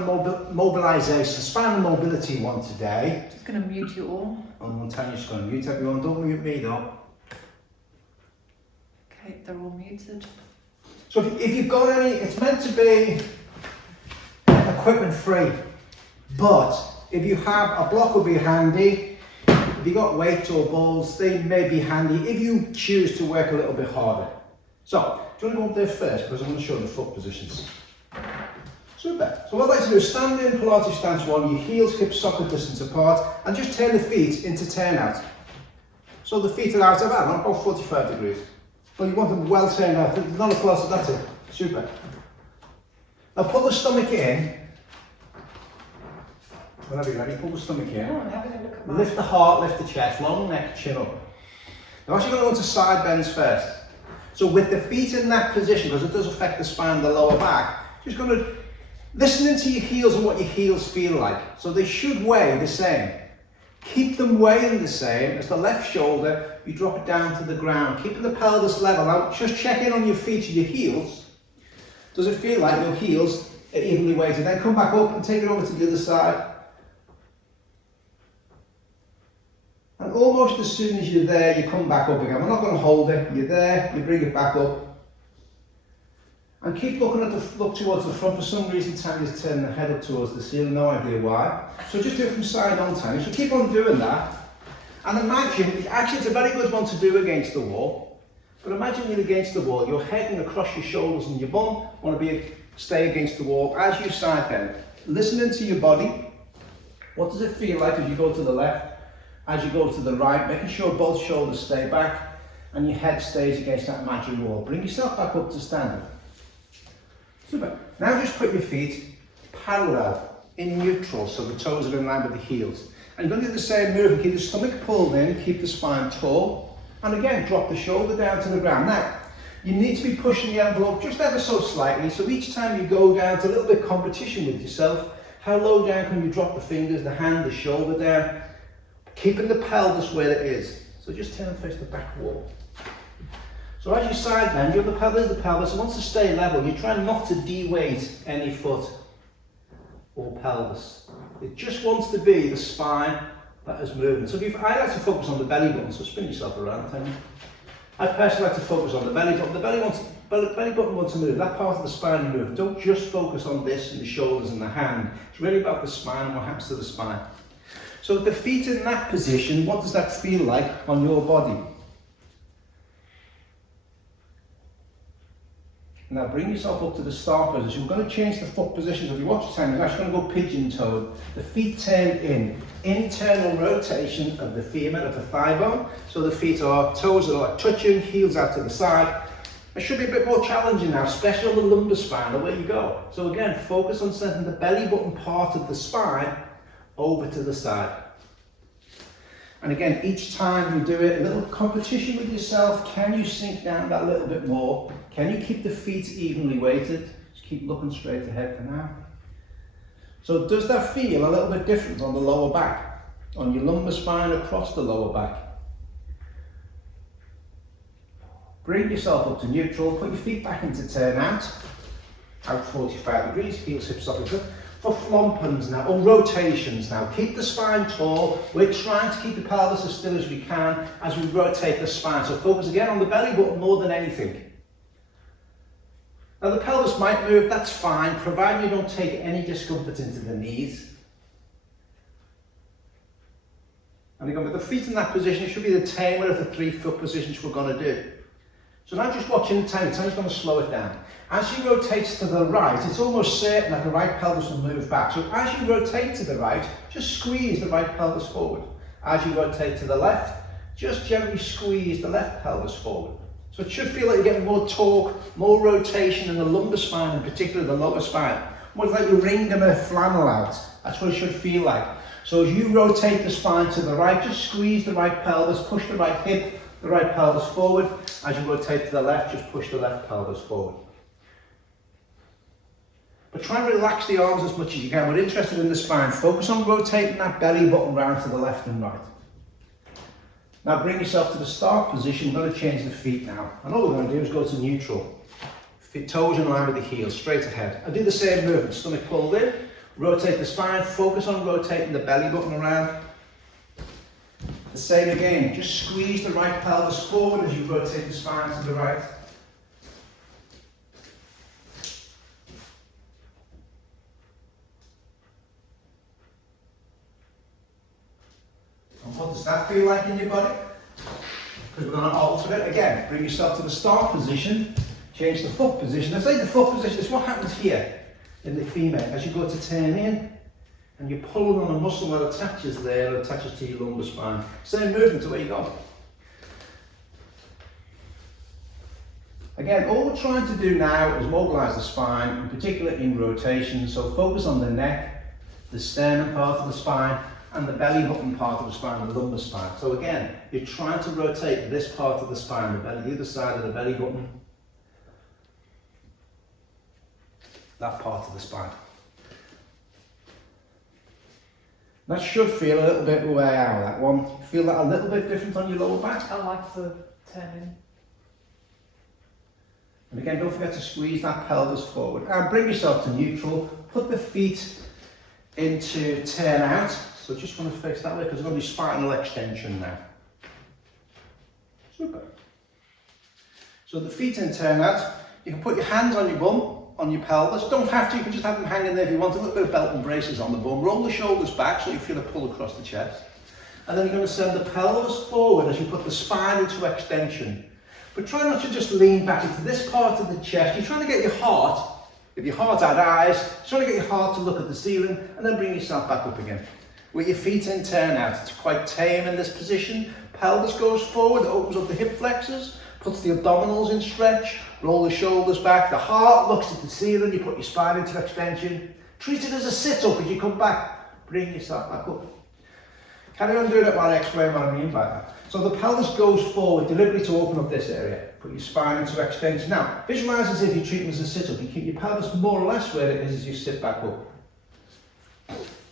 mobilisation, spinal mobility one today. Just going to mute you all. I'm just going to mute everyone, don't mute me though. Okay, they're all muted. So if you've got any, it's meant to be equipment free, but if you have a block will be handy. If you've got weights or balls, they may be handy if you choose to work a little bit harder. So, do you want to go up there first, because I'm going to show the foot positions. Super. So what I'd like to do is stand in Pilates stance 1, your heels, hips, socket distance apart, and just turn the feet into turn out. So the feet are out about 45 degrees. But you want them well turned out, not a closer, that's it. Super. Now pull the stomach in. Whenever you're ready, pull the stomach in. Oh, I'm having a look at Lift the heart, lift the chest, long neck, chin up. Now actually going to go into side bends first. So with the feet in that position, because it does affect the spine, the lower back, just going to listen into your heels and what your heels feel like. So they should weigh the same. Keep them weighing the same as the left shoulder, you drop it down to the ground, keeping the pelvis level. Now just check in on your feet and your heels. Does it feel like your heels are evenly weighted? Then come back up and take it over to the other side. And almost as soon as you're there, you come back up again. We're not going to hold it. You're there, you bring it back up. And keep looking at look towards the front. For some reason, Tanya's turning her head up towards the ceiling, no idea why. So just do it from side on, Tanya. So keep on doing that. And imagine, actually it's a very good one to do against the wall. But imagine you're against the wall, you're heading across your shoulders and your bum want to stay against the wall as you side bend. Listening to your body. What does it feel like as you go to the left? As you go to the right, making sure both shoulders stay back and your head stays against that imaginary wall. Bring yourself back up to standing. Super. Now just put your feet parallel, in neutral, so the toes are in line with the heels. And you're going to do the same move and keep the stomach pulled in, keep the spine tall. And again, drop the shoulder down to the ground. Now, you need to be pushing the envelope just ever so slightly, so each time you go down, it's a little bit competition with yourself. How low down can you drop the fingers, the hand, the shoulder down? Keeping the pelvis where it is. So just turn and face the back wall. So as you side bend, the pelvis wants to stay level. You try not to de-weight any foot or pelvis. It just wants to be the spine that is moving. So I like to focus on the belly button, so spin yourself around. I personally like to focus on the belly button. The belly button wants to move, that part of the spine to move. Don't just focus on this and the shoulders and the hand. It's really about the spine and what happens to the spine. So with the feet in that position, what does that feel like on your body? Now bring yourself up to the start position. We're going to change the foot position. So if you watch the time, you're actually going to go pigeon-toed. The feet turn in. Internal rotation of the femur, of the thigh bone. So the toes are touching, heels out to the side. It should be a bit more challenging now, especially on the lumbar spine, away you go. So again, focus on sending the belly button part of the spine over to the side. And again, each time you do it, a little competition with yourself. Can you sink down that little bit more? Can you keep the feet evenly weighted? Just keep looking straight ahead for now. So does that feel a little bit different on the lower back? On your lumbar spine across the lower back? Bring yourself up to neutral, put your feet back into turn out 45 degrees, heels, hips, socket. For flompings now, or rotations now, keep the spine tall. We're trying to keep the pelvis as still as we can as we rotate the spine. So focus again on the belly button more than anything. Now the pelvis might move, that's fine, provided you don't take any discomfort into the knees. And again, with the feet in that position, it should be the tamer of the 3-foot positions we're going to do. So now just watching the time, Tanya's going to slow it down. As she rotates to the right, it's almost certain that the right pelvis will move back. So as you rotate to the right, just squeeze the right pelvis forward. As you rotate to the left, just gently squeeze the left pelvis forward. So it should feel like you're getting more torque, more rotation in the lumbar spine, in particular the lower spine. Almost like you're wringing a flannel out. That's what it should feel like. So as you rotate the spine to the right, just squeeze the right pelvis, push the right hip, the right pelvis forward. As you rotate to the left, just push the left pelvis forward. But try and relax the arms as much as you can. We're interested in the spine. Focus on rotating that belly button round to the left and right. Now bring yourself to the start position. We're going to change the feet now. And all we're going to do is go to neutral. Feet, toes in line with the heels, straight ahead. I do the same movement. Stomach pulled in. Rotate the spine, focus on rotating the belly button around. The same again, just squeeze the right pelvis forward as you rotate the spine to the right. And what does that feel like in your body? Because we're going to alter it again. Bring yourself to the start position, change the foot position. I say the foot position is what happens here in the femur as you go to turn in and you're pulling on a muscle that attaches there, attaches to your lumbar spine. Same movement to where you go. Again, all we're trying to do now is mobilise the spine, in particular in rotation. So focus on the neck, the sternum part of the spine, and the belly button part of the spine, the lumbar spine. So again, you're trying to rotate this part of the spine, the belly, the other side of the belly button, that part of the spine. That should feel a little bit way out, that one. Feel that a little bit different on your lower back? I like the turning. And again, don't forget to squeeze that pelvis forward. And bring yourself to neutral. Put the feet into turn out. So just want to face that way because we're going to do spinal extension now. Super. So the feet in turn out. You can put your hands on your bum, on your pelvis. Don't have to, you can just have them hanging there if you want. A little bit of belt and braces on the bum. Roll the shoulders back so you feel a pull across the chest. And then you're going to send the pelvis forward as you put the spine into extension. But try not to just lean back into this part of the chest. You're trying to get your heart, if your heart had eyes, you're trying to get your heart to look at the ceiling and then bring yourself back up again. With your feet in turn out. It's quite tame in this position. Pelvis goes forward, opens up the hip flexors, puts the abdominals in stretch, roll the shoulders back. The heart looks at the ceiling, you put your spine into extension. Treat it as a sit-up as you come back. Bring yourself back up. Carry on doing it while I explain what I mean by that. So the pelvis goes forward deliberately to open up this area. Put your spine into extension. Now, visualise as if you treat it as a sit-up. You keep your pelvis more or less where it is as you sit back up.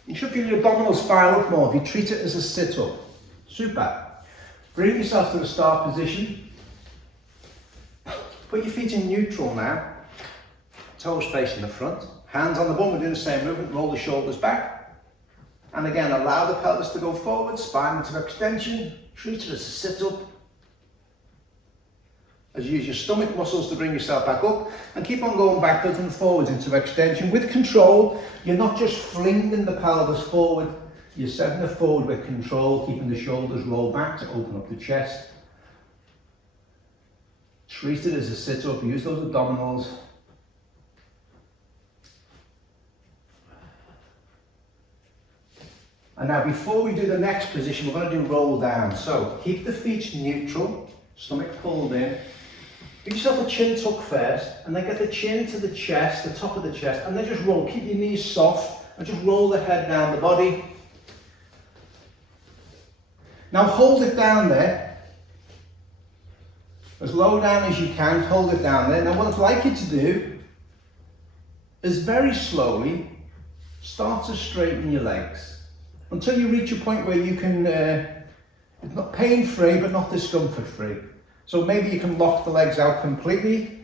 You should feel your abdominals fire up more if you treat it as a sit-up. Super. Bring yourself to the start position. Put your feet in neutral now. Toes facing the front. Hands on the bum, we're doing the same movement. Roll the shoulders back. And again, allow the pelvis to go forward, spine into extension. Treat it as a sit-up. As you use your stomach muscles to bring yourself back up. And keep on going backwards and forwards into extension. With control, you're not just flinging the pelvis forward. You're setting it forward with control, keeping the shoulders rolled back to open up the chest. Treat it as a sit-up. Use those abdominals. And now before we do the next position, we're going to do roll down. So keep the feet neutral, stomach pulled in. Give yourself a chin tuck first, and then get the chin to the chest, the top of the chest, and then just roll. Keep your knees soft, and just roll the head down the body. Now hold it down there. As low down as you can, hold it down there. Now what I'd like you to do is very slowly start to straighten your legs. Until you reach a point where you can, it's not pain-free, but not discomfort-free. So maybe you can lock the legs out completely,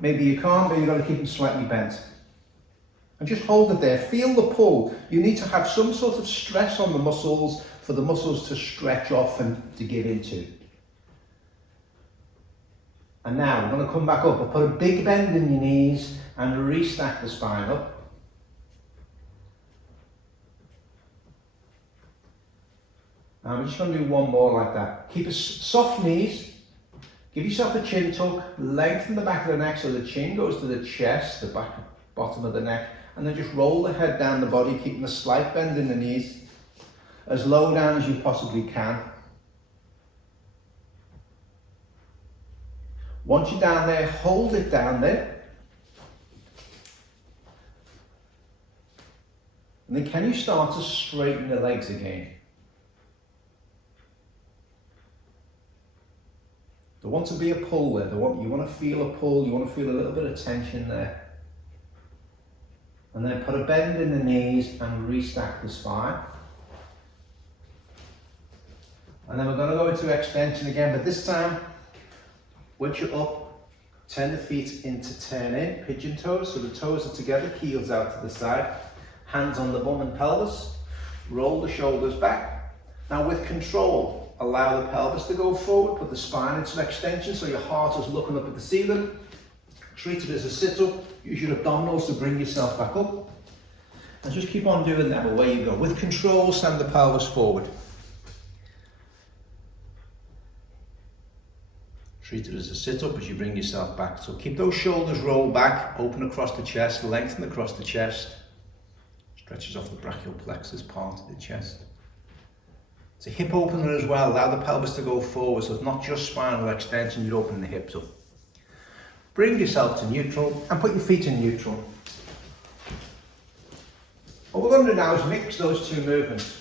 maybe you can't, but you've got to keep them slightly bent. And just hold it there, feel the pull. You need to have some sort of stress on the muscles for the muscles to stretch off and to give into. And now we're going to come back up, we'll put a big bend in your knees and restack the spine up. Now we're just going to do one more like that. Keep a soft knees, give yourself a chin tuck, lengthen the back of the neck so the chin goes to the chest, the back, bottom of the neck, and then just roll the head down the body, keeping a slight bend in the knees, as low down as you possibly can. Once you're down there, hold it down there. And then can you start to straighten the legs again? There wants to be a pull there. You want to feel a pull, you want to feel a little bit of tension there. And then put a bend in the knees and restack the spine. And then we're going to go into extension again, but this time, once you're up, turn the feet into turn in, pigeon toes, so the toes are together, heels out to the side. Hands on the bum and pelvis. Roll the shoulders back. Now with control, allow the pelvis to go forward, put the spine into extension so your heart is looking up at the ceiling. Treat it as a sit-up. Use your abdominals to bring yourself back up. And just keep on doing that, away you go. With control, send the pelvis forward. Treat it as a sit-up as you bring yourself back. So keep those shoulders rolled back, open across the chest, lengthen across the chest. Stretches off the brachial plexus part of the chest. It's a hip opener as well. Allow the pelvis to go forward, so it's not just spinal extension, you're opening the hips up. Bring yourself to neutral and put your feet in neutral. What we're going to do now is mix those two movements.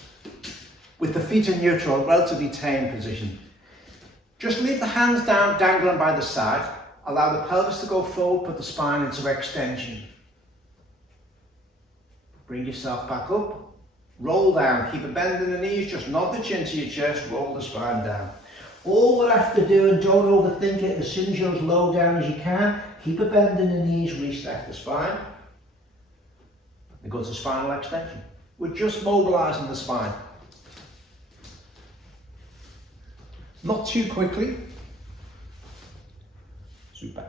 With the feet in neutral, relatively tame position. Just leave the hands down, dangling by the side. Allow the pelvis to go forward, put the spine into extension. Bring yourself back up. Roll down, keep a bend in the knees, just nod the chin to your chest, roll the spine down. All we're after doing, don't overthink it, as soon as you're as low down as you can, keep a bend in the knees, restack the spine. And go to spinal extension. We're just mobilising the spine. Not too quickly. Super.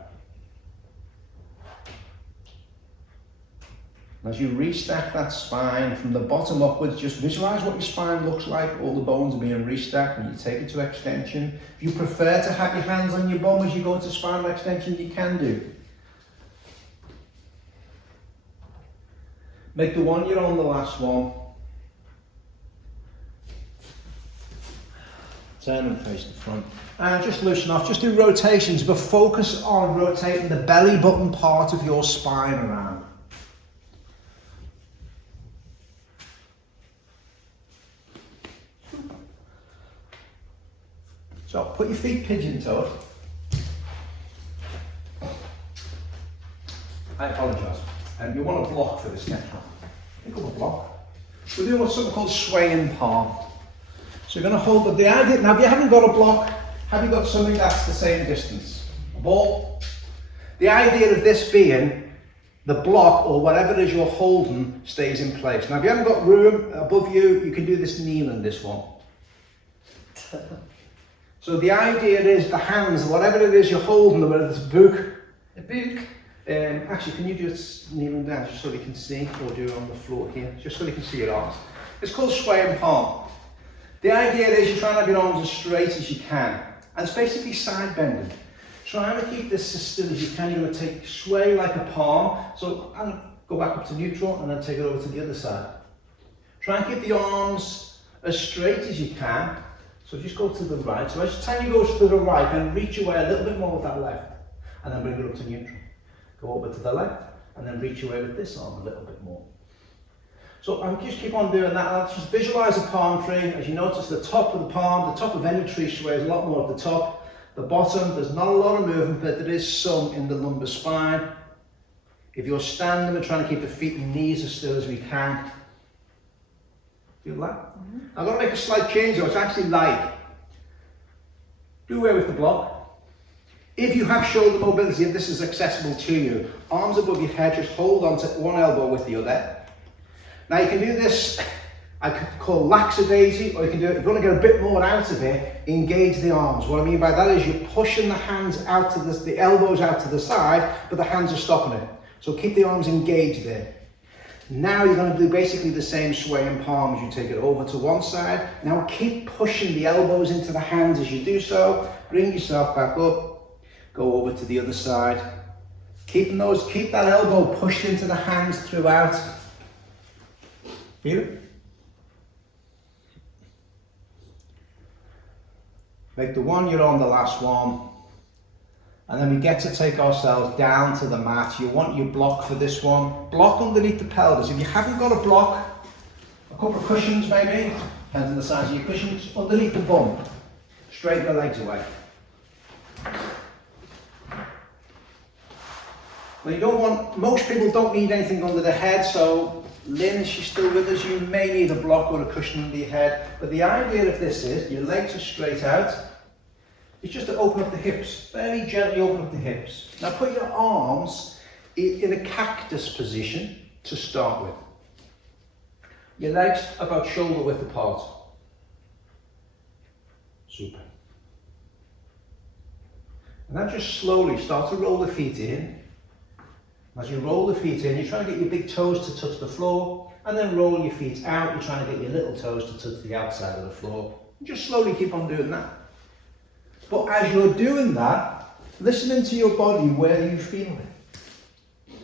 As you restack that spine from the bottom upwards, just visualise what your spine looks like. All the bones are being restacked and you take it to extension. If you prefer to have your hands on your bum as you go into spinal extension, you can do. Make the one you're on the last one. Turn and face the front. And just loosen off, just do rotations, but focus on rotating the belly button part of your spine around. So put your feet pigeon-toed. I apologise. You want a block for this next one. Pick up a block. We're doing what's something called swaying palm. So you're going to hold the idea. Now if you haven't got a block, have you got something that's the same distance? A ball. The idea of this being the block or whatever it is you're holding stays in place. Now if you haven't got room above you, you can do this kneeling, this one. So the idea is the hands, whatever it is you're holding, whether it's a book. A book. Actually, can you do it kneeling down just so we can see, or do it on the floor here, just so we can see your arms. It's called swaying palm. The idea is you try and have your arms as straight as you can, and it's basically side bending. Trying to keep this as still as you can. You're going to sway like a palm, so and go back up to neutral and then take it over to the other side. Try and keep the arms as straight as you can. So just go to the right. So each time you go to the right, then reach away a little bit more with that left, and then bring it up to neutral. Go over to the left, and then reach away with this arm a little bit more. So I'm just keep on doing that. I'll just visualise a palm tree. As you notice, the top of the palm, the top of any tree sways a lot more at the top. The bottom, there's not a lot of movement, but there is some in the lumbar spine. If you're standing and trying to keep the feet and knees as still as we can, feel that? Mm-hmm. I'm going to make a slight change though. It's actually like, do away with the block. If you have shoulder mobility, if this is accessible to you, arms above your head, just hold on to one elbow with the other. Now you can do this, I could call lackadaisy, or you can do it, if you want to get a bit more out of it, engage the arms. What I mean by that is you're pushing the hands out to the elbows out to the side, but the hands are stopping it. So keep the arms engaged there. Now you're going to do basically the same swaying palm as you take it over to one side. Now keep pushing the elbows into the hands as you do so. Bring yourself back up. Go over to the other side. Keep that elbow pushed into the hands throughout. Feel it? Make the one you're on the last one. And then we get to take ourselves down to the mat. You want your block for this one. Block underneath the pelvis. If you haven't got a block, a couple of cushions maybe, depends on the size of your cushions, underneath the bum. Straighten the legs away. Well, you don't want, most people don't need anything under the head, so Lynn, she's still with us, you may need a block or a cushion under your head. But the idea of this is, your legs are straight out. It's just to open up the hips, very gently open up the hips. Now put your arms in a cactus position to start with. Your legs about shoulder width apart. Super. And now just slowly start to roll the feet in. As you roll the feet in, you're trying to get your big toes to touch the floor, and then roll your feet out, you're trying to get your little toes to touch the outside of the floor. And just slowly keep on doing that. But as you're doing that, listening to your body, where do you feel it?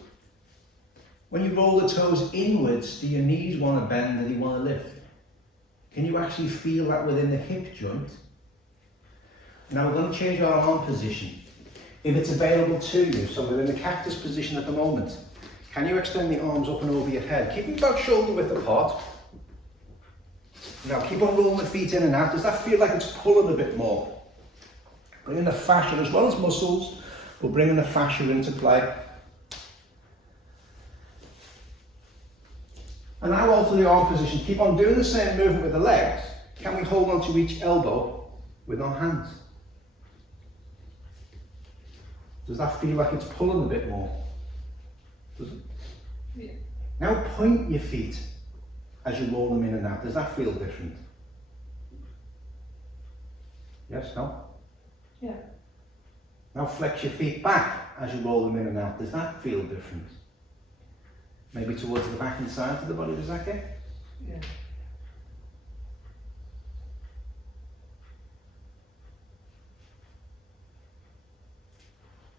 When you roll the toes inwards, do your knees want to bend, do they want to lift? Can you actually feel that within the hip joint? Now we're going to change our arm position. If it's available to you, so we're in the cactus position at the moment, can you extend the arms up and over your head? Keep them about shoulder width apart. Now keep on rolling the feet in and out. Does that feel like it's pulling a bit more? Bringing the fascia as well as muscles, we're bringing the fascia into play. And now alter the arm position. Keep on doing the same movement with the legs. Can we hold on to each elbow with our hands? Does that feel like it's pulling a bit more? Does it? Yeah. Now point your feet as you roll them in and out. Does that feel different? Yes, no? Yeah. Now flex your feet back as you roll them in and out. Does that feel different? Maybe towards the back and sides of the body, does that get? Yeah.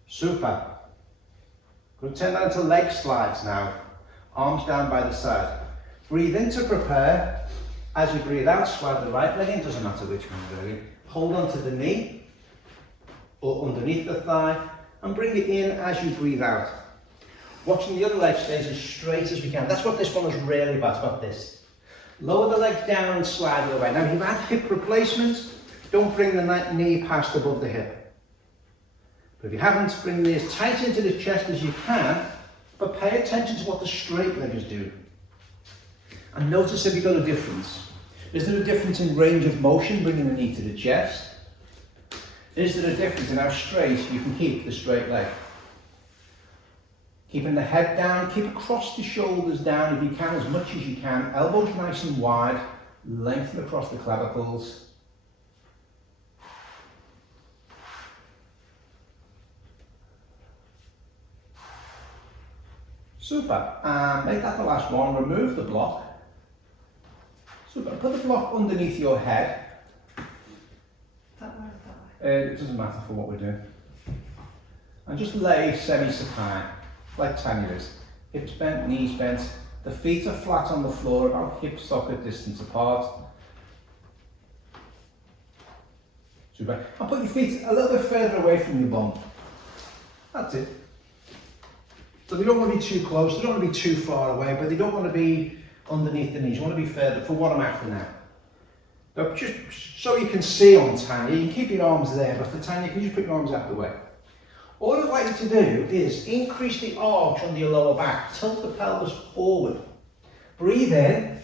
Super. Going to turn that into leg slides now. Arms down by the side. Breathe in to prepare. As you breathe out, slide the right leg in, doesn't matter which one really. Hold on to the knee or underneath the thigh and bring it in as you breathe out. Watching the other leg stays as straight as we can. That's what this one is really about this. Lower the leg down and slide it away. Now if you've had hip replacements, don't bring the knee past above the hip. But if you haven't, bring the knee as tight into the chest as you can, but pay attention to what the straight leg is doing. And notice if you've got a difference. Is there a difference in range of motion, bringing the knee to the chest? Is there a difference in how straight you can keep the straight leg? Keeping the head down, keep across the shoulders down if you can, as much as you can. Elbows nice and wide, lengthen across the clavicles. Super. And make that the last one. Remove the block. Super. Put the block underneath your head. That way or that way? It doesn't matter for what we're doing. And just lay semi-supine, like Tanya is. Hips bent, knees bent. The feet are flat on the floor, about hip socket distance apart. Super. And put your feet a little bit further away from your bum. That's it. So they don't want to be too close, they don't want to be too far away, but they don't want to be underneath the knees. You want to be further, for what I'm after now. Now just so you can see on Tanya, you can keep your arms there, but for Tanya, you can just put your arms out the way. All I'd like you to do is increase the arch under your lower back, tilt the pelvis forward. Breathe in.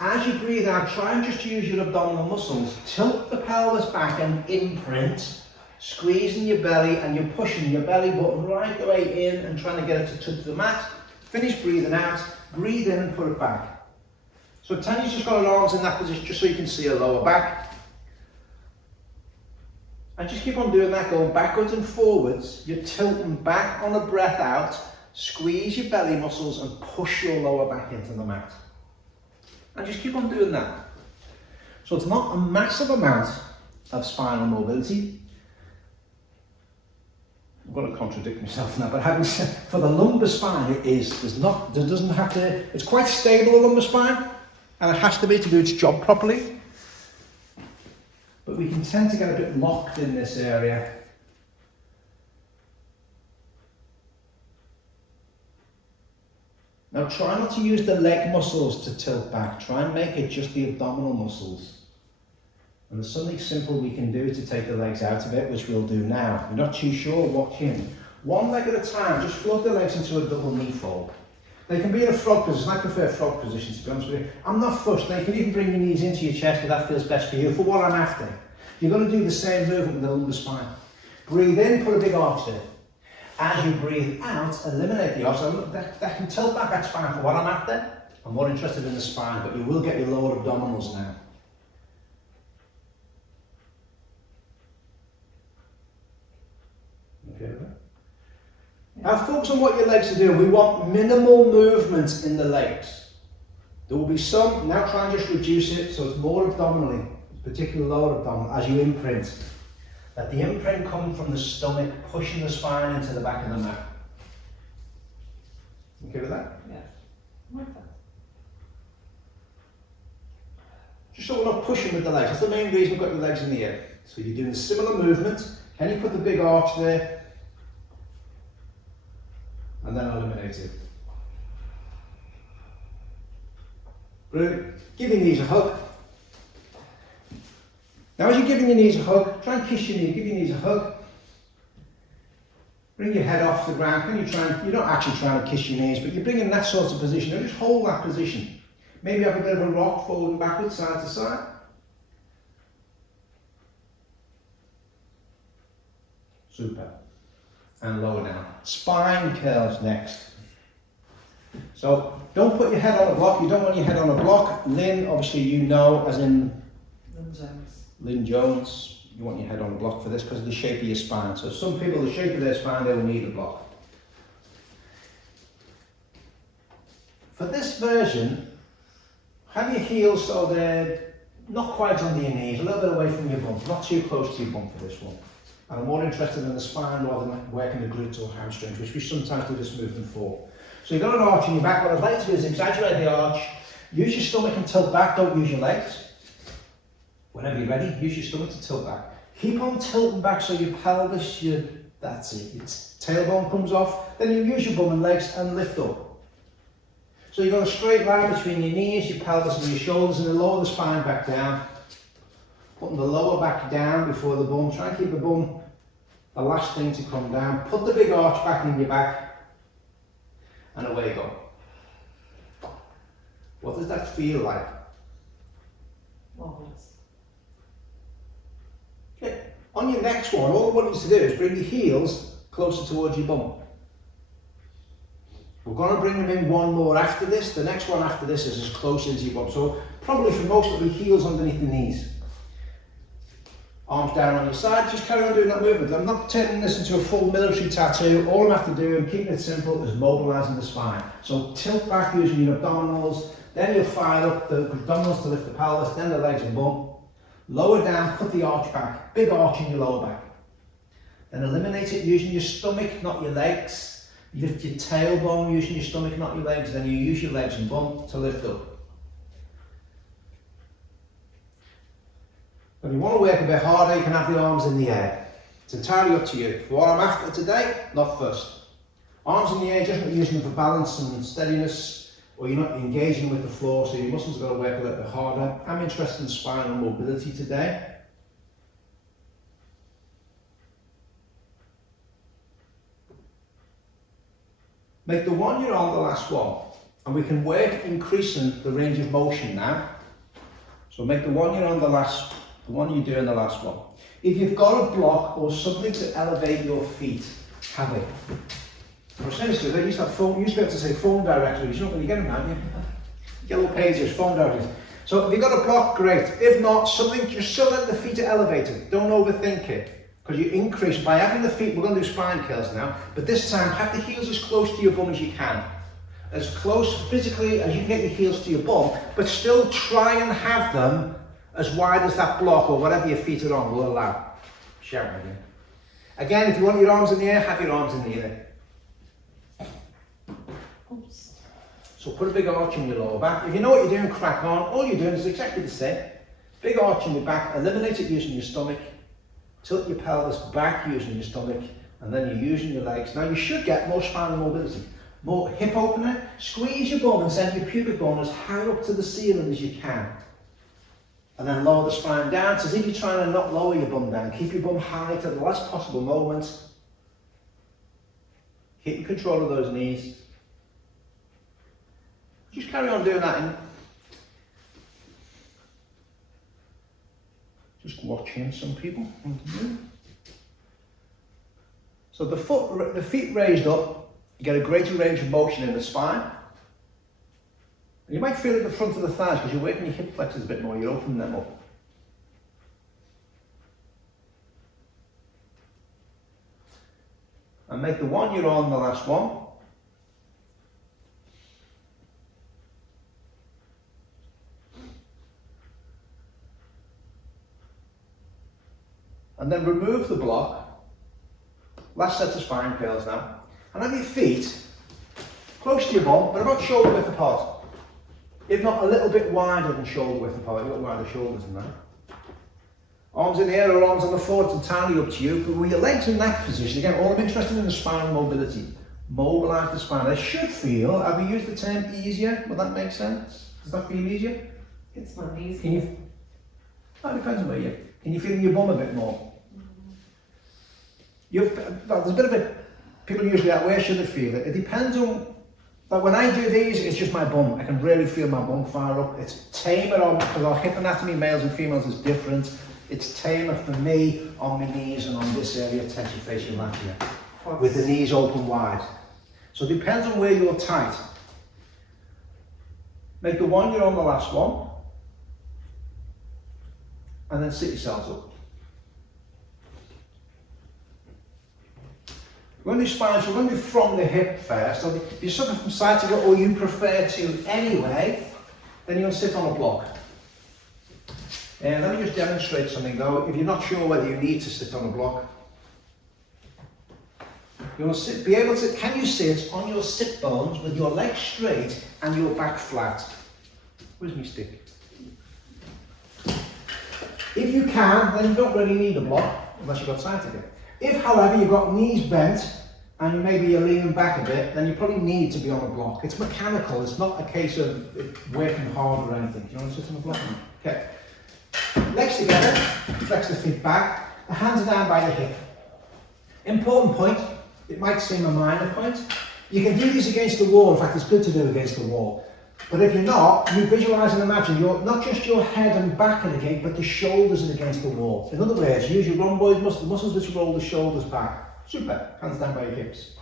As you breathe out, try and just use your abdominal muscles. Tilt the pelvis back and imprint. Squeezing your belly and you're pushing your belly button right the way in and trying to get it to touch the mat. Finish breathing out, breathe in and put it back. So Tanya's just got her arms in that position just so you can see her lower back. And just keep on doing that, going backwards and forwards. You're tilting back on a breath out, squeeze your belly muscles and push your lower back into the mat. And just keep on doing that. So it's not a massive amount of spinal mobility. I'm going to contradict myself now, but having said, for the lumbar spine, it's quite stable, the lumbar spine, and it has to be to do its job properly. But we can tend to get a bit locked in this area. Now try not to use the leg muscles to tilt back, try and make it just the abdominal muscles. And there's something simple we can do to take the legs out of it, which we'll do now. If you're not too sure, watch in. One leg at a time, just float the legs into a double knee fold. They can be in a frog position. I prefer frog position, to be honest with you. I'm not fussed. Now you can even bring your knees into your chest if that feels best for you. For what I'm after, you're going to do the same movement with the lumbar spine. Breathe in, put a big arch there. As you breathe out, eliminate the arch. So that can tilt back that spine for what I'm after. I'm more interested in the spine, but you will get your lower abdominals now. Okay with that? Now focus on what your legs are doing. We want minimal movement in the legs. There will be some, now try and just reduce it so it's more abdominally, particularly lower abdominal, as you imprint. Let the imprint come from the stomach, pushing the spine into the back of the mat. Okay with that? Yeah. Like that. Just so we're not pushing with the legs. That's the main reason we've got your legs in the air. So you're doing a similar movement. Can you put the big arch there? And then eliminate it. Brilliant. Give your knees a hug. Now as you're giving your knees a hug, try and kiss your knee, give your knees a hug. Bring your head off the ground. Can you try and, you're not actually trying to kiss your knees, but you're bringing that sort of position. Now just hold that position. Maybe have a bit of a rock forward and backwards, side to side. Super. And lower down. Spine curls next. So don't put your head on a block. You don't want your head on a block. Lynn, obviously you know, as in Lynn Jones, you want your head on a block for this because of the shape of your spine. So some people, the shape of their spine, they will need a block. For this version, have your heels so they're not quite under your knees, a little bit away from your bum, not too close to your bum for this one. And I'm more interested in the spine rather than working the glutes or hamstrings, which we sometimes do this movement for. So you've got an arch in your back. What I'd like to do is exaggerate the arch. Use your stomach and tilt back, don't use your legs. Whenever you're ready, use your stomach to tilt back. Keep on tilting back so your pelvis, that's it, your tailbone comes off. Then you use your bum and legs and lift up. So you've got a straight line between your knees, your pelvis and your shoulders, and then lower the spine back down. Putting the lower back down before the bum. Try and keep the bum the last thing to come down. Put the big arch back in your back. And away you go. What does that feel like? Marvelous. Okay. On your next one, all I want you to do is bring your heels closer towards your bum. We're going to bring them in one more after this. The next one after this is as close into your bum. So probably for most of the heels underneath the knees. Arms down on your side, just carry on doing that movement. I'm not turning this into a full military tattoo. All I'm after doing, keeping it simple, is mobilising the spine. So tilt back using your abdominals, then you'll fire up the abdominals to lift the pelvis, then the legs and bum. Lower down, put the arch back, big arch in your lower back. Then eliminate it using your stomach, not your legs. You lift your tailbone using your stomach, not your legs, then you use your legs and bum to lift up. If you want to work a bit harder, you can have the arms in the air. It's entirely up to you. For what I'm after today, not first. Arms in the air, just not using them for balance and steadiness, or you're not engaging with the floor, so your muscles have got to work a little bit harder. I'm interested in spinal mobility today. Make the one you're on the last one, and we can work increasing the range of motion now. So make the one you're on the last, the one you're doing the last one. If you've got a block or something to elevate your feet, have it. I was saying to you, they used to have phone, you used to be able to say phone directories, you don't really get them now, do you? Yellow pages, phone directories. So if you've got a block, great. If not, something, just so that the feet are elevated. Don't overthink it. Because you increase, by having the feet, we're going to do spine curls now, but this time have the heels as close to your bum as you can. As close physically as you can get your heels to your bum, but still try and have them as wide as that block or whatever your feet are on will allow. Shout again. Again, if you want your arms in the air, have your arms in the air. Oops. So put a big arch in your lower back. If you know what you're doing, crack on. All you're doing is exactly the same. Big arch in your back, eliminate it using your stomach. Tilt your pelvis back using your stomach, and then you're using your legs. Now you should get more spinal mobility. More hip opener, squeeze your bum and send your pubic bone as high up to the ceiling as you can. And then lower the spine down. It's as if you're trying to not lower your bum down. Keep your bum high to the last possible moment. Keep control of those knees. Just carry on doing that. Just watching some people. So the feet raised up, you get a greater range of motion in the spine. And you might feel it at the front of the thighs because you're working your hip flexors a bit more, you're opening them up. And make the one you're on the last one. And then remove the block. Last set of spine curls now. And have your feet close to your bum, but about shoulder width apart. If not a little bit wider than shoulder width apart, you've got wider shoulders than that. Arms in the air or arms on the floor, it's entirely up to you. But with your legs in that position, again, all I'm interested in is spinal mobility. Mobilise the spine. I should feel, have you used the term easier? Would that make sense? Does that feel easier? It's my knees. Can you? That depends on where you. Can you feel your bum a bit more? There's a bit of a, people usually ask, where should they feel it? It depends on, but when I do these, it's just my bum. I can really feel my bum far up. It's tamer on, because our hip anatomy, males and females, is different. It's tamer for me on my knees and on this area, tensiofacial labia, with the knees open wide. So it depends on where you're tight. Make the one you're on the last one, and then sit yourselves up. We're going to do spine, so we're going to do from the hip first. So if you're suffering from sciatica, or you prefer to anyway, then you're going to sit on a block. And let me just demonstrate something though. If you're not sure whether you need to sit on a block, you want to be able to, can you sit on your sit bones with your legs straight and your back flat? Where's my stick? If you can, then you don't really need a block, unless you've got sciatica. If, however, you've got knees bent and maybe you're leaning back a bit, then you probably need to be on a block. It's mechanical, it's not a case of working hard or anything. Do you want to sit on a block? Okay. Legs together, flex the feet back, the hands are down by the hip. Important point, it might seem a minor point. You can do these against the wall, in fact it's good to do against the wall. But if you're not, you visualise and imagine not just your head and back are against, but the shoulders are against the wall. In other words, use your rhomboid muscles which roll the shoulders back. Super, hands down by your hips.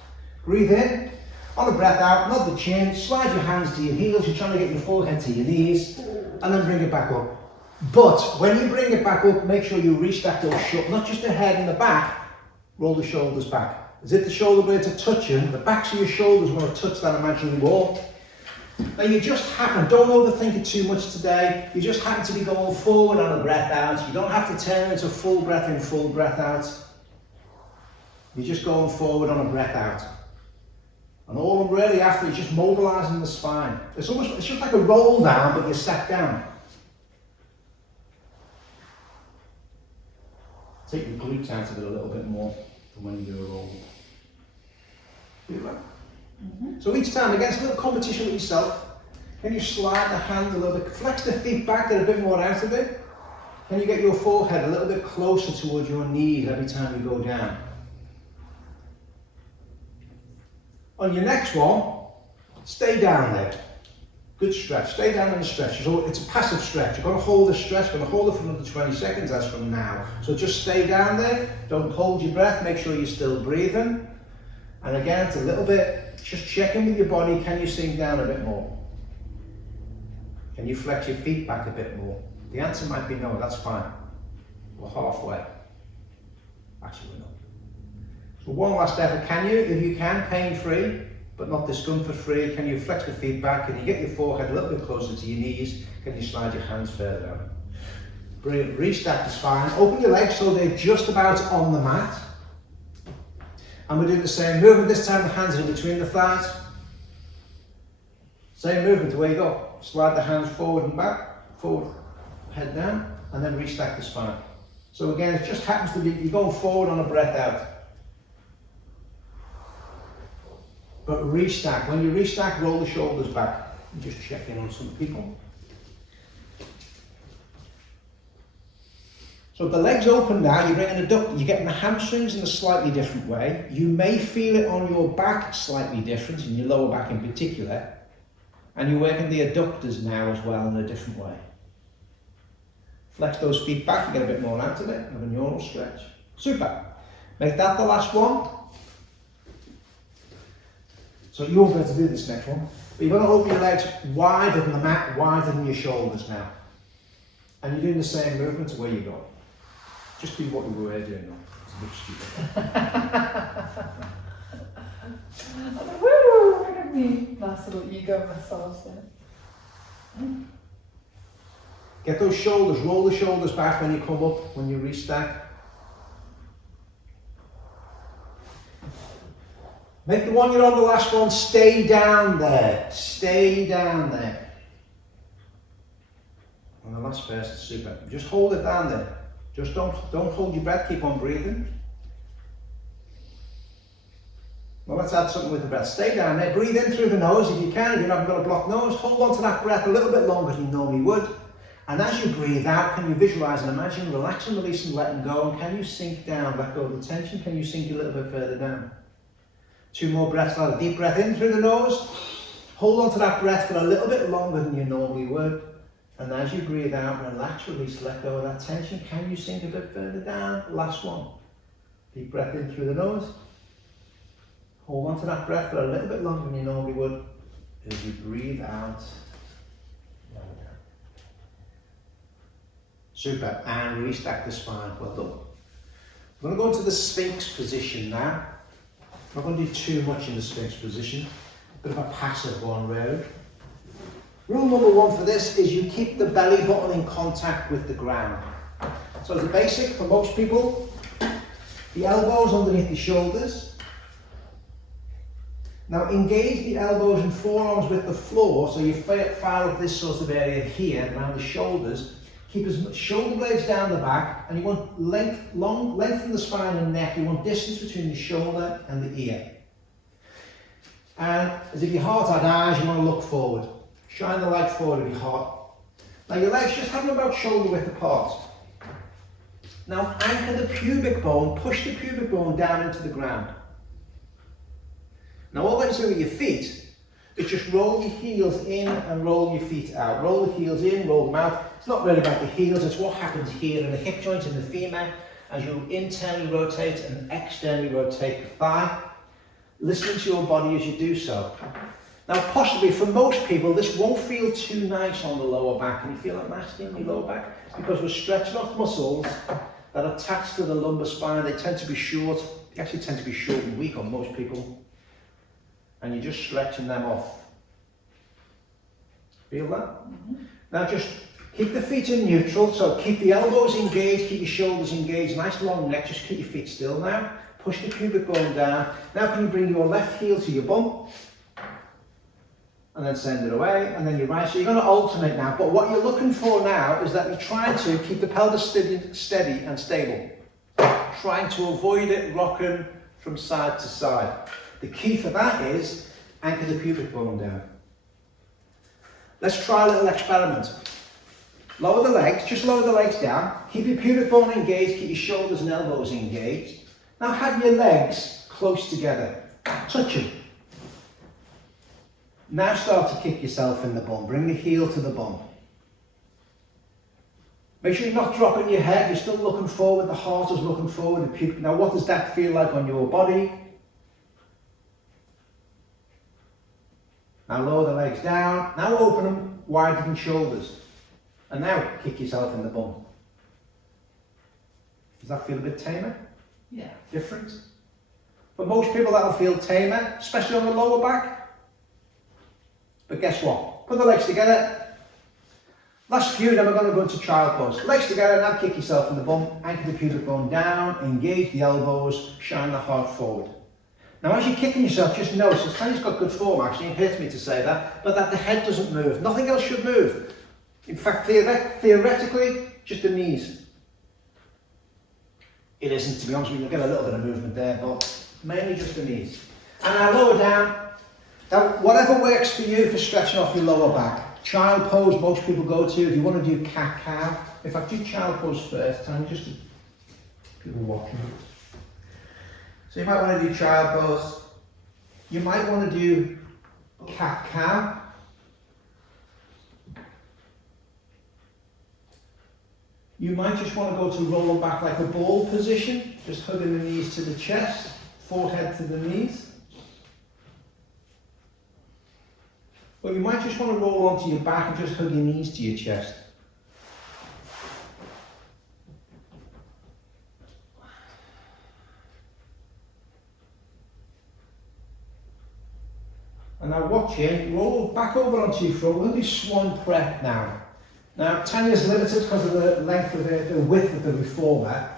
Breathe in, on a breath out, nod the chin, slide your hands to your heels, you're trying to get your forehead to your knees, and then bring it back up. But when you bring it back up, make sure you restack those shoulders, not just the head and the back, roll the shoulders back. As if the shoulder blades are touching, the backs of your shoulders want to touch that imaginary wall. Now you just happen, don't overthink it too much today, you just happen to be going forward on a breath out. You don't have to turn into full breath in, full breath out. You're just going forward on a breath out. And all I'm really after is just mobilising the spine. It's just like a roll down, but you're sat down. Take your glutes out of it a little bit more than when you do a roll. Feel that? So each time, again, it's a little competition with yourself. Can you slide the hands a little bit, flex the feet back, get a bit more out of it? Can you get your forehead a little bit closer towards your knees every time you go down? On your next one, stay down there. Good stretch, stay down in the stretch. So it's a passive stretch. You're going to hold the stretch, you're going to hold it for another 20 seconds, that's from now. So just stay down there, don't hold your breath, make sure you're still breathing. And again, it's a little bit, just checking with your body, can you sink down a bit more? Can you flex your feet back a bit more? The answer might be no, that's fine. We're halfway. Actually, we're not. So one last effort, can you, if you can, pain-free, but not discomfort-free, can you flex the feet back? Can you get your forehead a little bit closer to your knees? Can you slide your hands further down? Brilliant, restack the spine, open your legs so they're just about on the mat. And we're doing the same movement, this time the hands are in between the thighs. Same movement, away you go. Slide the hands forward and back, forward, head down, and then restack the spine. So again, it just happens to be, you're going forward on a breath out. But restack, when you restack, roll the shoulders back. And just check in on some people. So if the legs open now, you're bringing a duck, you're getting the hamstrings in a slightly different way. You may feel it on your back slightly different, in your lower back in particular. And you're working the adductors now as well in a different way. Flex those feet back and get a bit more out of it, have a neural stretch. Super. Make that the last one. So you won't be able to do this next one. But you're going to open your legs wider than the mat, wider than your shoulders now. And you're doing the same movement to where you go. Just do what we were doing now. It's a bit stupid. Woo! Look at me. Nice little ego massage there. Get those shoulders, roll the shoulders back when you come up, when you restack. Make the one you're on, the last one, stay down there. Stay down there. And the last person, super. Just hold it down there. Just don't hold your breath, keep on breathing. Well, let's add something with the breath. Stay down there, breathe in through the nose if you can, if you haven't got a blocked nose. Hold on to that breath a little bit longer than you normally would. And as you breathe out, can you visualize and imagine relaxing, releasing, letting go? And can you sink down, let go of the tension? Can you sink a little bit further down? 2 more breaths, a deep breath in through the nose. Hold on to that breath for a little bit longer than you normally would. And as you breathe out, relax, release, let go of that tension. Can you sink a bit further down? Last one. Deep breath in through the nose. Hold on to that breath for a little bit longer than you normally would. As you breathe out. Super. And restack the spine. Well done. I'm going to go into the Sphinx position now. I'm not going to do too much in the Sphinx position. A bit of a passive one, really. Rule number 1 for this is you keep the belly button in contact with the ground. So as a basic for most people, the elbows underneath the shoulders. Now engage the elbows and forearms with the floor, so you fire up this sort of area here around the shoulders. Keep his shoulder blades down the back, and you want lengthen the spine and neck. You want distance between the shoulder and the ear. And as if your heart had eyes, you want to look forward. Shine the light forward of your heart. Now your legs just have them about shoulder width apart. Now anchor the pubic bone, push the pubic bone down into the ground. Now all that you do with your feet is just roll your heels in and roll your feet out. Roll the heels in, roll them out. It's not really about the heels, it's what happens here in the hip joint and the femur as you internally rotate and externally rotate the thigh. Listen to your body as you do so. Now possibly for most people this won't feel too nice on the lower back. Can you feel that nasty in your lower back? It's because we're stretching off muscles that are attached to the lumbar spine. They tend to be short. They actually tend to be short and weak on most people. And you're just stretching them off. Feel that? Mm-hmm. Now just keep the feet in neutral, so keep the elbows engaged, keep your shoulders engaged, nice long neck, just keep your feet still now. Push the pubic bone down. Now can you bring your left heel to your bum? And then send it away, and then your right. So you're going to alternate now, but what you're looking for now is that you're trying to keep the pelvis steady and stable. Trying to avoid it rocking from side to side. The key for that is anchor the pubic bone down. Let's try a little experiment. Lower the legs, just lower the legs down. Keep your pubic bone engaged, keep your shoulders and elbows engaged. Now have your legs close together, touching. Now start to kick yourself in the bum. Bring the heel to the bum. Make sure you're not dropping your head, you're still looking forward, the heart is looking forward. The pubic. Now what does that feel like on your body? Now lower the legs down. Now open them, widen shoulders. And now kick yourself in the bum. Does that feel a bit tamer? Yeah. Different? For most people that'll feel tamer, especially on the lower back. But guess what? Put the legs together. Last few, then we're going to go into child pose. Legs together, now kick yourself in the bum, anchor the pubic bone down, engage the elbows, shine the heart forward. Now as you're kicking yourself, just notice, it's kind of got good form actually, it hurts me to say that, but that the head doesn't move. Nothing else should move. In fact, theoretically, just the knees. It isn't, to be honest with you, you'll get a little bit of movement there, but mainly just the knees. And now lower down. Now, whatever works for you for stretching off your lower back. Child pose, most people go to. If you want to do cat-cow, in fact, do child pose first, and just people watching. So you might want to do child pose. You might want to do cat-cow. You might just want to go to roll back like a ball position, just hugging the knees to the chest, forehead to the knees. Or you might just want to roll onto your back and just hug your knees to your chest. And now watch it, roll back over onto your front. We're going to do swan prep now. Now Tanya's limited because of the length of the width of the reformer.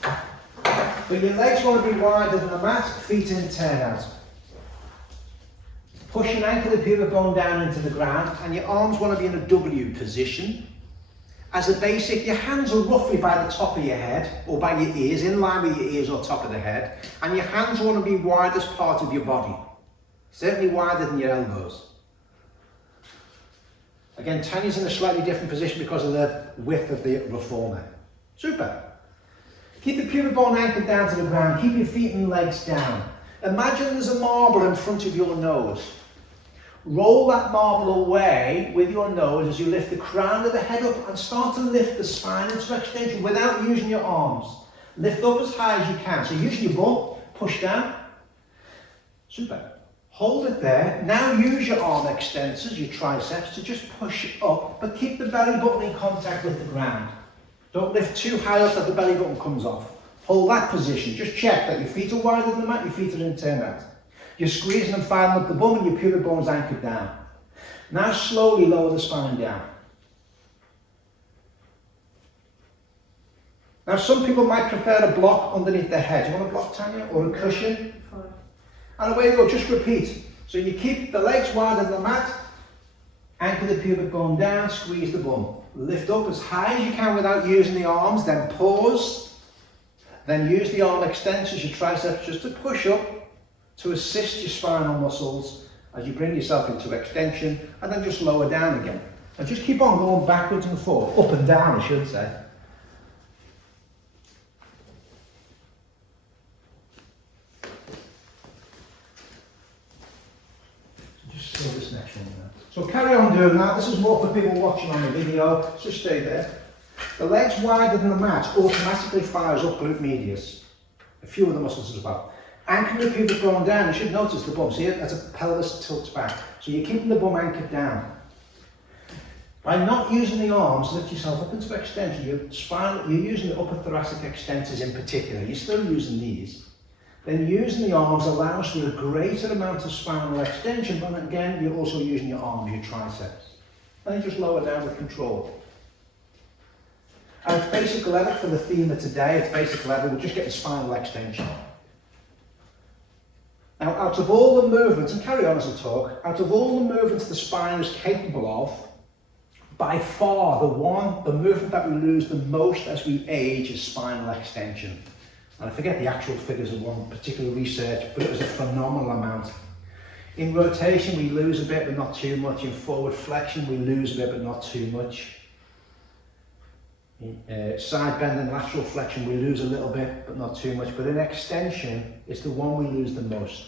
But your legs want to be wider than the mat, feet in, turn out. Push your ankle and pubic bone down into the ground, and your arms want to be in a W position. As a basic, your hands are roughly by the top of your head, or by your ears, in line with your ears or top of the head, and your hands want to be widest part of your body. Certainly wider than your elbows. Again, Tanya's in a slightly different position because of the width of the reformer. Super. Keep the pubic bone anchored down to the ground. Keep your feet and legs down. Imagine there's a marble in front of your nose. Roll that marble away with your nose as you lift the crown of the head up and start to lift the spine into extension without using your arms. Lift up as high as you can. So using your bum, push down. Super. Hold it there. Now use your arm extensors, your triceps, to just push up, but keep the belly button in contact with the ground. Don't lift too high up that the belly button comes off. Hold that position. Just check that your feet are wider than the mat, your feet are in turn out. You're squeezing and filing up the bum and your pubic bone's anchored down. Now slowly lower the spine down. Now some people might prefer a block underneath their head. Do you want a block, Tanya, or a cushion? And away you go, just repeat. So you keep the legs wider than the mat, anchor the pubic bone down, squeeze the bum. Lift up as high as you can without using the arms, then pause. Then use the arm extensors, your triceps, just to push up to assist your spinal muscles as you bring yourself into extension, and then just lower down again. And just keep on going backwards and forward, up and down I should say. So this next one now. So carry on doing that. This is more for people watching on the video. Just stay there. The legs wider than the mat automatically fires up glute medius. A few of the muscles as well. Anchor the pubic bone down. You should notice the bum. See it? That's a pelvis tilts back. So you're keeping the bum anchored down. By not using the arms, lift yourself up into extension. You're using the upper thoracic extensors in particular. You're still using these. Then using the arms allows for a greater amount of spinal extension, but again, you're also using your arms, your triceps. And then just lower down with control. At its basic level for the theme of today, its basic level, we'll just get the spinal extension. Now, out of all the movements, and carry on as I talk, out of all the movements the spine is capable of, by far the movement that we lose the most as we age is spinal extension. And I forget the actual figures of one particular research, but it was a phenomenal amount. In rotation, we lose a bit, but not too much. In forward flexion, we lose a bit, but not too much. In side bend and lateral flexion, we lose a little bit, but not too much. But in extension, it's the one we lose the most.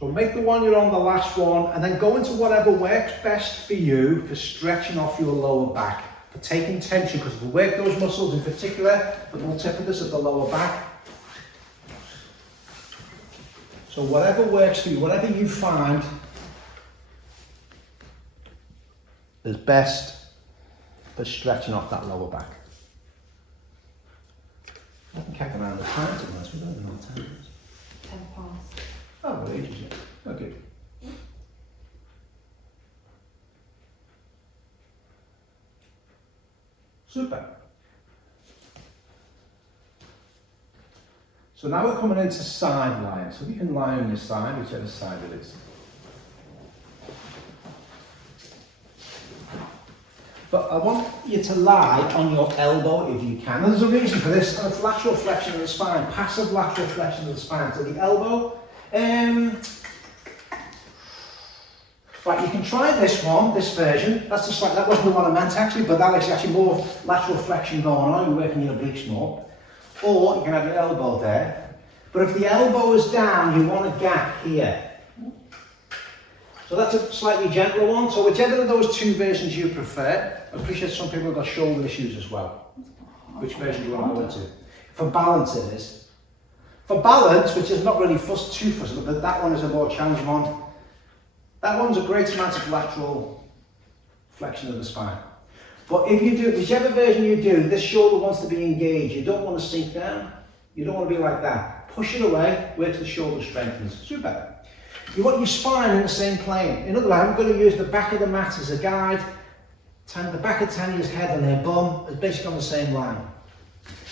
So make the one you're on the last one, and then go into whatever works best for you for stretching off your lower back. For taking tension, because if we work those muscles in particular, the multifidus of the lower back. So whatever works for you, whatever you find is best for stretching off that lower back. I can count around the time to this, we don't even know what time it is. 10 past. Oh, well, ages yet. Okay. Super. So now we're coming into side lying. So you can lie on your side, whichever side it is. But I want you to lie on your elbow if you can. And there's a reason for this, and it's lateral flexion of the spine, passive lateral flexion of the spine. So the elbow, right, you can try this one, this version. That wasn't the one I meant actually, but that is actually more lateral flexion going on. You're working your obliques more. Or you can have your elbow there. But if the elbow is down, you want a gap here. So that's a slightly gentler one. So whichever of those two versions you prefer. I appreciate some people have got shoulder issues as well. Which version do you want to go into? For balance it is. For balance, which is not really too fussy, but that one is a more challenging one. That one's a great amount of lateral flexion of the spine. But if you do, whichever version you do, this shoulder wants to be engaged. You don't want to sink down. You don't want to be like that. Push it away, works the shoulder strengthens. Super. You want your spine in the same plane. In other words, I'm going to use the back of the mat as a guide. The back of Tanya's head and her bum is basically on the same line.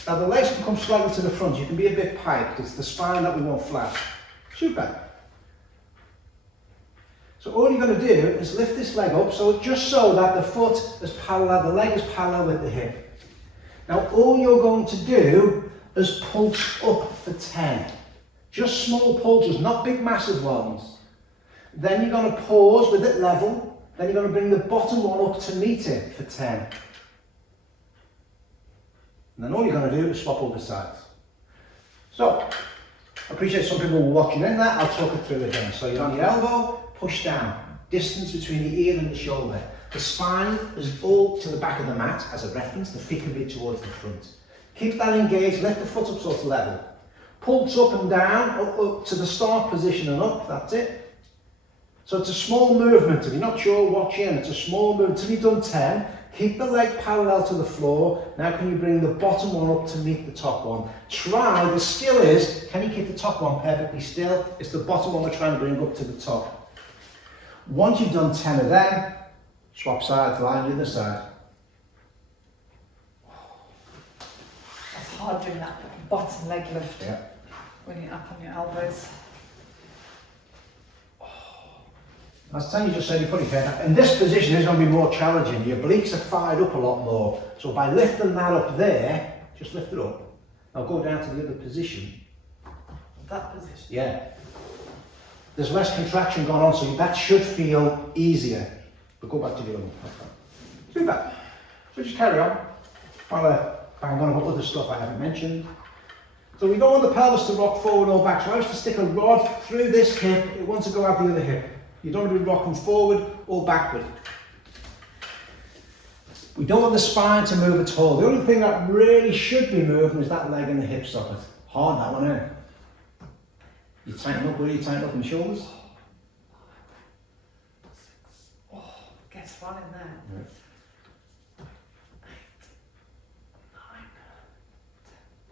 Now the legs can come slightly to the front. You can be a bit piped. It's the spine that we want flat. Super. So all you're going to do is lift this leg up, so just so that the foot is parallel, the leg is parallel with the hip. Now all you're going to do is pulse up for 10. Just small pulses, not big massive ones. Then you're going to pause with it level. Then you're going to bring the bottom one up to meet it for 10. And then all you're going to do is swap over sides. So, I appreciate some people were watching in that. I'll talk it through again. So you're on your elbow, push down. Distance between the ear and the shoulder. The spine is all to the back of the mat as a reference. The feet can be towards the front. Keep that engaged. Lift the foot up sort of level. Pulse up and down, up to the start position and up. That's it. So it's a small movement. If you're not sure, watch in. It's a small movement. Until you've done 10, keep the leg parallel to the floor. Now can you bring the bottom one up to meet the top one? Try, the skill is, can you keep the top one perfectly still? It's the bottom one we're trying to bring up to the top. Once you've done 10 of them, swap sides, line the other side. It's hard doing that bottom leg lift. Yeah. When you're up on your elbows. As Tanya just said, you put your head in this position is going to be more challenging. Your obliques are fired up a lot more. So by lifting that up there, just lift it up. Now go down to the other position. That position? Yeah. There's less contraction going on, so that should feel easier. But go back to the other one. Super. So just carry on. While bang on about other stuff I haven't mentioned. So we don't want the pelvis to rock forward or back. So I used to stick a rod through this hip. It wants to go out the other hip. You don't want to be rocking forward or backward. We don't want the spine to move at all. The only thing that really should be moving is that leg and the hip socket. Hard that one, eh? You tighten up, will you tighten up in the shoulders? Oh, gets one in there. Yeah.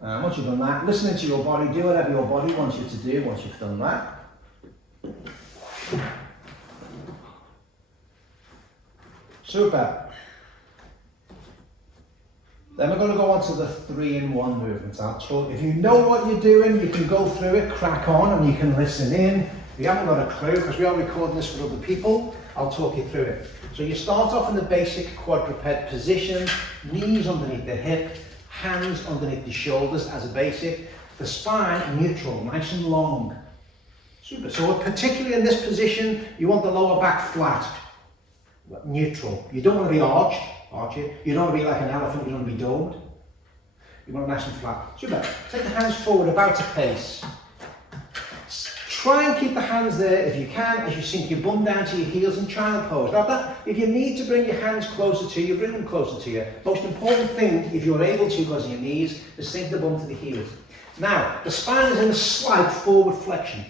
8, 9. Once you've done that, listening to your body, do whatever your body wants you to do once you've done that. Super. Then we're going to go on to the 3-in-1 movements. If you know what you're doing, you can go through it, crack on, and you can listen in. If you haven't got a clue, because we are recording this for other people, I'll talk you through it. So you start off in the basic quadruped position, knees underneath the hip, hands underneath the shoulders as a basic. The spine neutral, nice and long. Super. So particularly in this position, you want the lower back flat. Neutral. You don't want to be arched. You don't want to be like an elephant, you don't want to be domed. You want it nice and flat. Super. Take the hands forward about a pace. Try and keep the hands there if you can as you sink your bum down to your heels in child pose. Now if you need to bring your hands closer to you, bring them closer to you. Most important thing, if you're able to because of your knees, is sink the bum to the heels. Now, the spine is in a slight forward flexion.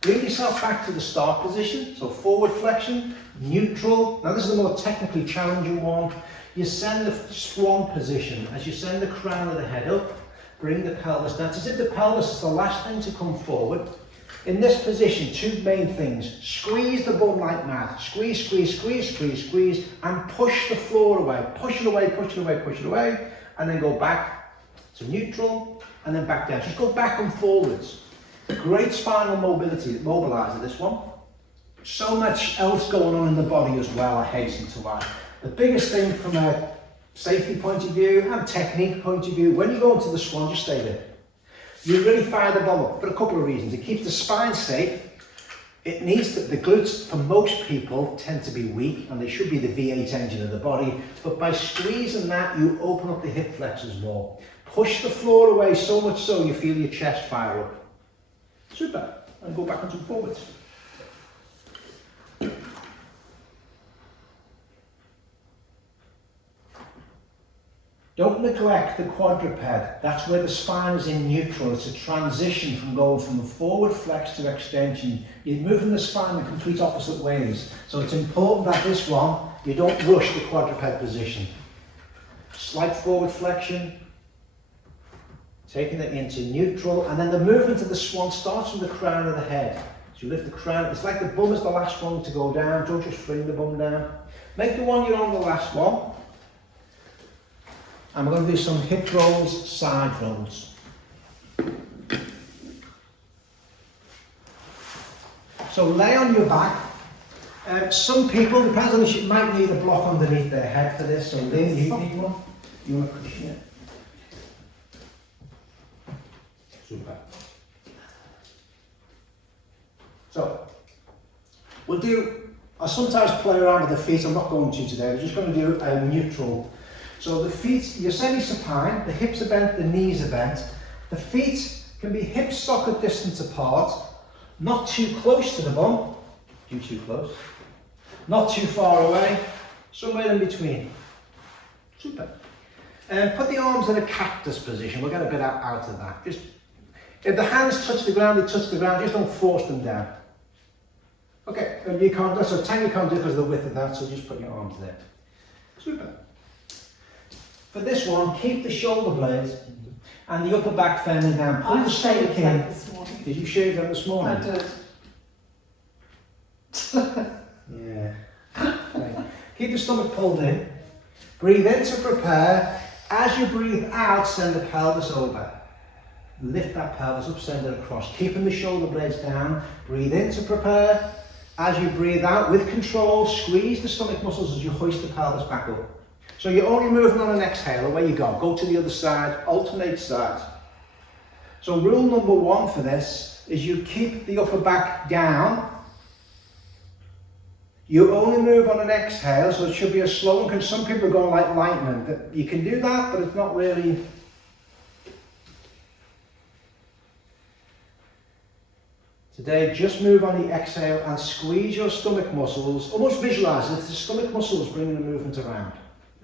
Bring yourself back to the start position, so forward flexion, neutral. Now this is the more technically challenging one. You send the swan position. As you send the crown of the head up, bring the pelvis down. It's as if the pelvis is the last thing to come forward. In this position, two main things. Squeeze the bum like mad. Squeeze, squeeze, squeeze, squeeze, squeeze, and push the floor away. Push it away, push it away, push it away, and then go back to neutral, and then back down. Just go back and forwards. Great spinal mobility, mobilizer, this one. So much else going on in the body as well, I hasten to add. The biggest thing from a safety point of view and technique point of view, when you go into the swan, just stay there. You really fire the bum up for a couple of reasons. It keeps the spine safe. It needs to, the glutes for most people tend to be weak and they should be the V8 engine of the body. But by squeezing that, you open up the hip flexors more. Push the floor away so much so you feel your chest fire up. Super. And go backwards and forwards. Don't neglect the quadruped. That's where the spine is in neutral. It's a transition from going from a forward flex to extension. You're moving the spine in complete opposite ways. So it's important that this one, you don't rush the quadruped position. Slight forward flexion, taking it into neutral, and then the movement of the swan starts from the crown of the head. So you lift the crown, it's like the bum is the last one to go down, don't just fling the bum down. Make the one you're on the last one. And we're going to do some hip rolls, side rolls. So lay on your back. Some people, depends on this, you might need a block underneath their head for this, so Lynn, you need one. You want to cushion it? Super. So, I sometimes play around with the feet, I'm not going to today, we're just going to do a neutral. So the feet, you're semi-supine, the hips are bent, the knees are bent. The feet can be hip socket distance apart, not too close to the bum, too close, not too far away, somewhere in between. Super. And put the arms in a cactus position, we'll get a bit out of that. Just, if the hands touch the ground, they touch the ground, just don't force them down. Okay, and you can't, so you can't do it because of the width of that, so just put your arms there. Super. For this one, keep the shoulder blades and the upper back firmly down. Pull the stomach in. Did you shave them this morning? I did. Yeah. Okay. Keep the stomach pulled in. Breathe in to prepare. As you breathe out, send the pelvis over. Lift that pelvis up, send it across. Keeping the shoulder blades down. Breathe in to prepare. As you breathe out, with control, squeeze the stomach muscles as you hoist the pelvis back up. So you're only moving on an exhale, away you go. Go to the other side, alternate sides. So rule number one for this is you keep the upper back down. You only move on an exhale, so it should be a slow one, because some people are going like lightning. You can do that, but it's not really... Today, just move on the exhale and squeeze your stomach muscles. Almost visualize it, the stomach muscles bringing the movement around.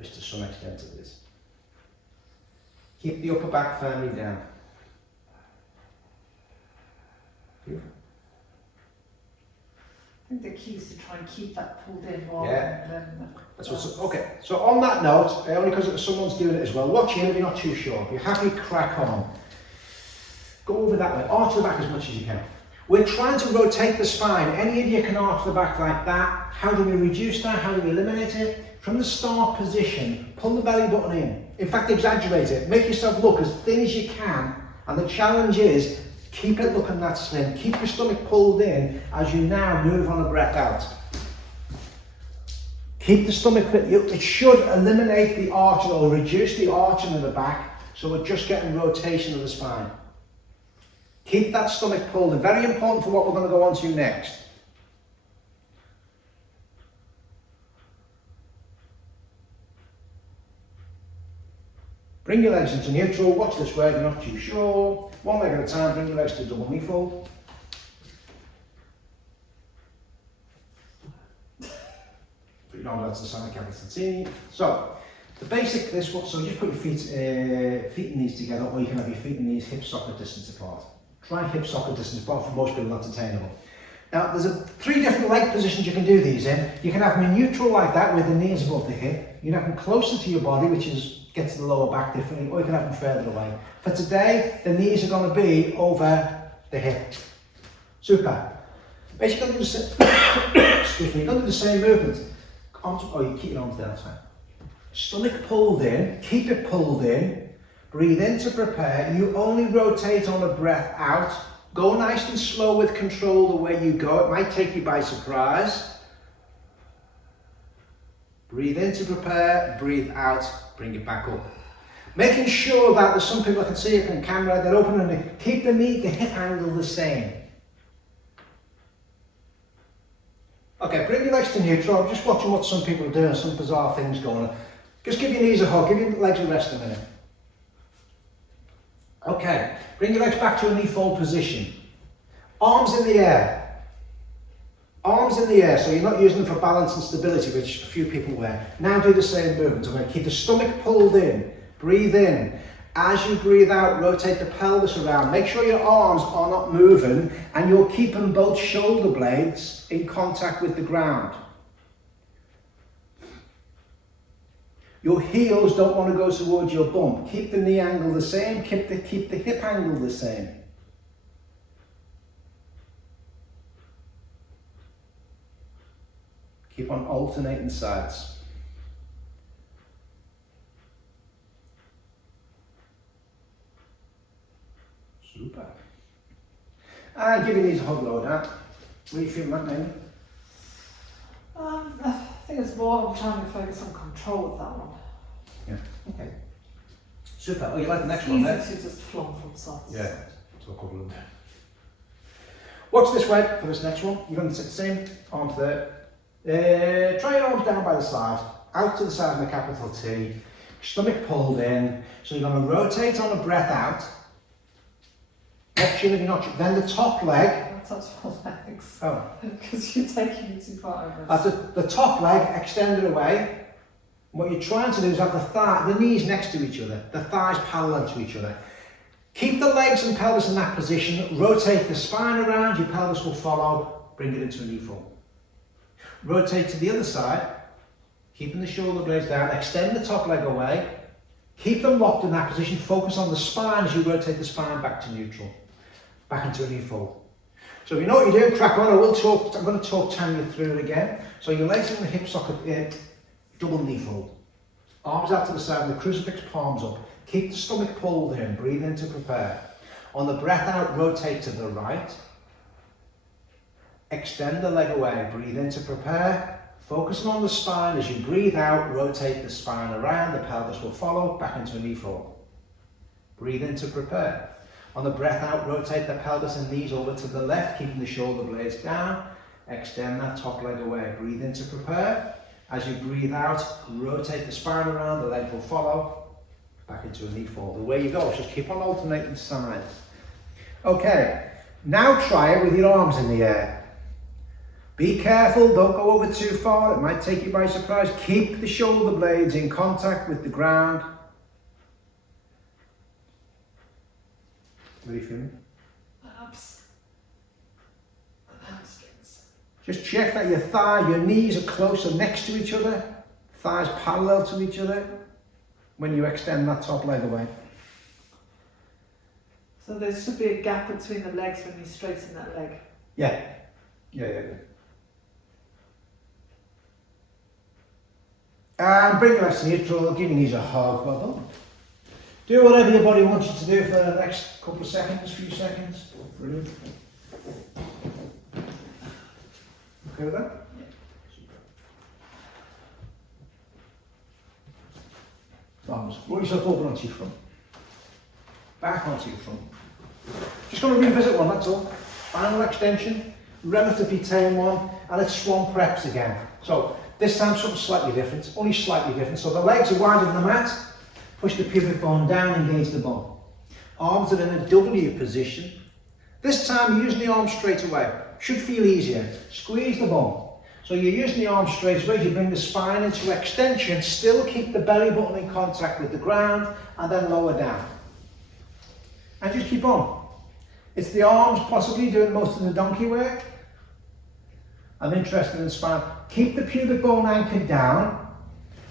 Just to some extent it is. Keep the upper back firmly down. Beautiful. I think the key is to try and keep that pulled in rather than... That's what's, okay, so on that note, only because someone's doing it as well, watch in if you're not too sure. If you're happy, crack on. Go over that way, arch the back as much as you can. We're trying to rotate the spine. Any of you can arch the back like that. How do we reduce that? How do we eliminate it? From the start position, pull the belly button in. In fact, exaggerate it. Make yourself look as thin as you can. And the challenge is, keep it looking that slim. Keep your stomach pulled in as you now move on a breath out. Keep the stomach fit. It should eliminate the arching or reduce the arching of the back. So we're just getting rotation of the spine. Keep that stomach pulled in. Very important for what we're going to go on to next. Bring your legs into neutral. Watch this way if you're not too sure. One leg at a time. Bring your legs to double knee fold. Put your arms out to the side, capital. So, the basic this one. So just put your feet and knees together, or you can have your feet and knees hip socket distance apart. Try hip socket distance apart. For most people, that's attainable. Now, there's three different leg positions you can do these in. You can have them in neutral like that, with the knees above the hip. You can have them closer to your body, which is gets to the lower back differently, or you can have them further away. For today, the knees are going to be over the hip. Super. Basically, you're going to do the same, excuse me, you're going to do the same movement. You keep your arms down, that's fine. Stomach pulled in, keep it pulled in. Breathe in to prepare. You only rotate on a breath out. Go nice and slow with control the way you go. It might take you by surprise. Breathe in to prepare, breathe out, bring it back up. Making sure that there's some people I can see it on camera, they're opening it. Keep the knee, the hip angle the same. Okay, bring your legs to neutral. I'm just watching what some people are doing, some bizarre things going on. Just give your knees a hug, give your legs a rest a minute. Okay, bring your legs back to a knee fold position. Arms in the air. Arms in the air, so you're not using them for balance and stability, which a few people wear. Now do the same movement. I'm going to keep the stomach pulled in. Breathe in. As you breathe out, rotate the pelvis around. Make sure your arms are not moving and you're keeping both shoulder blades in contact with the ground. Your heels don't want to go towards your bum. Keep the knee angle the same, keep the hip angle the same. Keep on alternating sides. Super. And give your knees a hug low down. What are you feeling that, Naomi? I think it's more I'm trying to focus on control with that one. Yeah, okay. Super. Oh, you like the next It's one easy there? to just flung from sides. Yeah, so a couple of them. Watch this way for this next one. You're going to take the same arms there. Try your arms down by the side, out to the side of the capital T, stomach pulled in. So you're going to rotate on the breath out. Next chin if you're not. Then the top leg. Don't touch my legs. Oh. Because you're taking me too far over. That's the top leg extended away. What you're trying to do is have the knees next to each other, the thighs parallel to each other. Keep the legs and pelvis in that position. Rotate the spine around. Your pelvis will follow. Bring it into a knee fold. Rotate to the other side, keeping the shoulder blades down, extend the top leg away, keep them locked in that position, focus on the spine as you rotate the spine back to neutral, back into a knee fold. So if you know what you're doing, crack on. I'm going to talk Tanya through it again. So your legs in the hip socket, double knee fold. Arms out to the side, the crucifix palms up. Keep the stomach pulled in, breathe in to prepare. On the breath out, rotate to the right. Extend the leg away, breathe in to prepare, focusing on the spine. As you breathe out, rotate the spine around, the pelvis will follow, back into a knee fold. Breathe in to prepare. On the breath out, rotate the pelvis and knees over to the left, keeping the shoulder blades down. Extend that top leg away, breathe in to prepare. As you breathe out, rotate the spine around, the leg will follow, back into a knee fold. Away you go, just keep on alternating sides. Okay, now try it with your arms in the air. Be careful, don't go over too far, it might take you by surprise. Keep the shoulder blades in contact with the ground. What are you feeling? My abs. And hamstrings. Just check that your knees are closer next to each other, thighs parallel to each other when you extend that top leg away. So there should be a gap between the legs when you straighten that leg. Yeah. And bring your legs to neutral, give your knees a hug, well done. Do whatever your body wants you to do for the next couple of seconds, few seconds. Brilliant. Okay with that? Yeah. Super. Arms. Roll yourself over onto your front. Back onto your front. Just going to revisit one, that's all. Final extension, relatively tame one, and it's swan preps again. So this time something slightly different, only slightly different. So the legs are wider than the mat. Push the pubic bone down, engage the bum. Arms are in a W position. This time you're using the arms straight away. Should feel easier. Squeeze the bum. So you're using the arms straight away. You bring the spine into extension. Still keep the belly button in contact with the ground, and then lower down. And just keep on. It's the arms possibly doing most of the donkey work. I'm interested in spine. Keep the pubic bone anchored down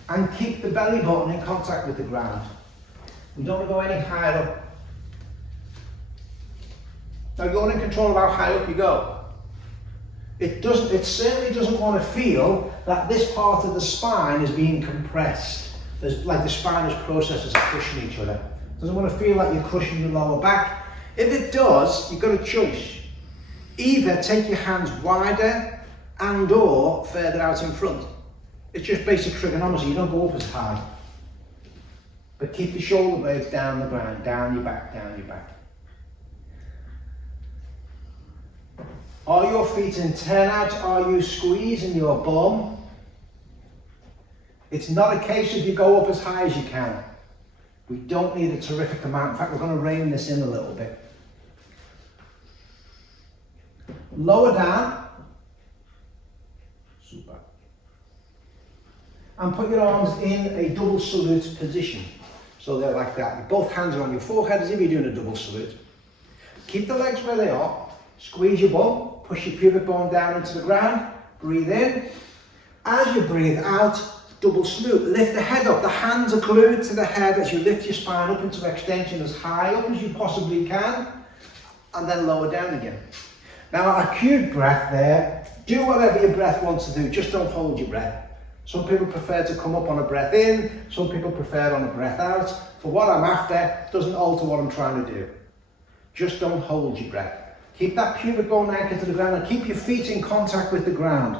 and keep the belly button in contact with the ground. We don't want to go any higher up. Now you're in control of how high up you go. It certainly doesn't want to feel that this part of the spine is being compressed. There's like the spinous processes are crushing each other. It doesn't want to feel like you're crushing your lower back. If it does, you've got a choice. Either take your hands wider and or further out in front. It's just basic trigonometry, you don't go up as high. But keep the shoulder blades down the ground, down your back, down your back. Are your feet in turnout? Are you squeezing your bum? It's not a case of you go up as high as you can. We don't need a terrific amount. In fact, we're going to rein this in a little bit. Lower down. Super. And put your arms in a double salute position. So they're like that. Both hands are on your forehead as if you're doing a double salute. Keep the legs where they are. Squeeze your bum. Push your pubic bone down into the ground. Breathe in. As you breathe out, double salute. Lift the head up. The hands are glued to the head as you lift your spine up into extension as high up as you possibly can. And then lower down again. Now, a cute breath there. Do whatever your breath wants to do. Just don't hold your breath. Some people prefer to come up on a breath in. Some people prefer on a breath out. For what I'm after, it doesn't alter what I'm trying to do. Just don't hold your breath. Keep that pubic bone anchored to the ground and keep your feet in contact with the ground.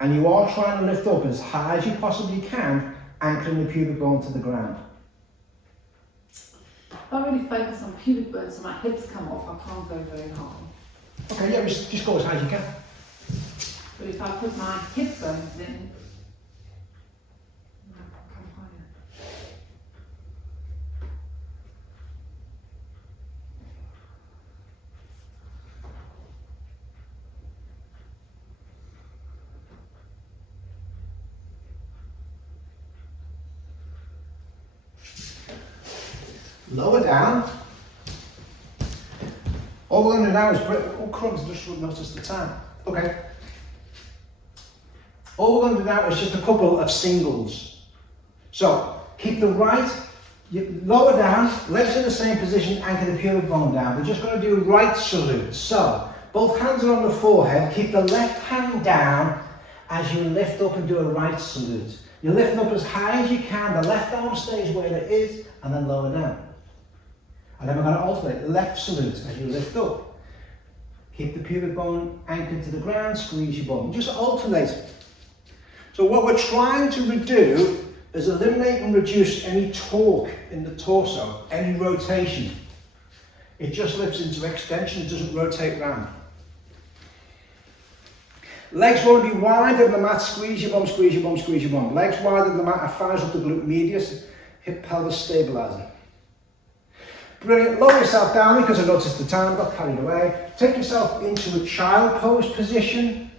And you are trying to lift up as high as you possibly can, anchoring the pubic bone to the ground. If I really focus on pubic bone so my hips come off, I can't go very high. Okay, yeah, just go as high as you can. But if I put my hip bones in, I can come higher. Lower down. All we're going to do now is oh crumbs, I just noticed the time. Okay. All we're going to do now is just a couple of singles. So keep the right, lower down, legs in the same position, anchor the pubic bone down. We're just going to do right salute. So both hands are on the forehead. Keep the left hand down as you lift up and do a right salute. You're lifting up as high as you can. The left arm stays where it is, and then lower down. And then we're going to alternate left salute as you lift up. Keep the pubic bone anchored to the ground, squeeze your bum. Just alternate. So what we're trying to do is eliminate and reduce any torque in the torso, any rotation. It just lifts into extension, it doesn't rotate round. Legs want to be wider than the mat, squeeze your bum, squeeze your bum, squeeze your bum. Legs wider than the mat, fires up the glute medius, hip pelvis stabilizer. Brilliant. Lower yourself down because I noticed the time, got carried away. Take yourself into a child pose position.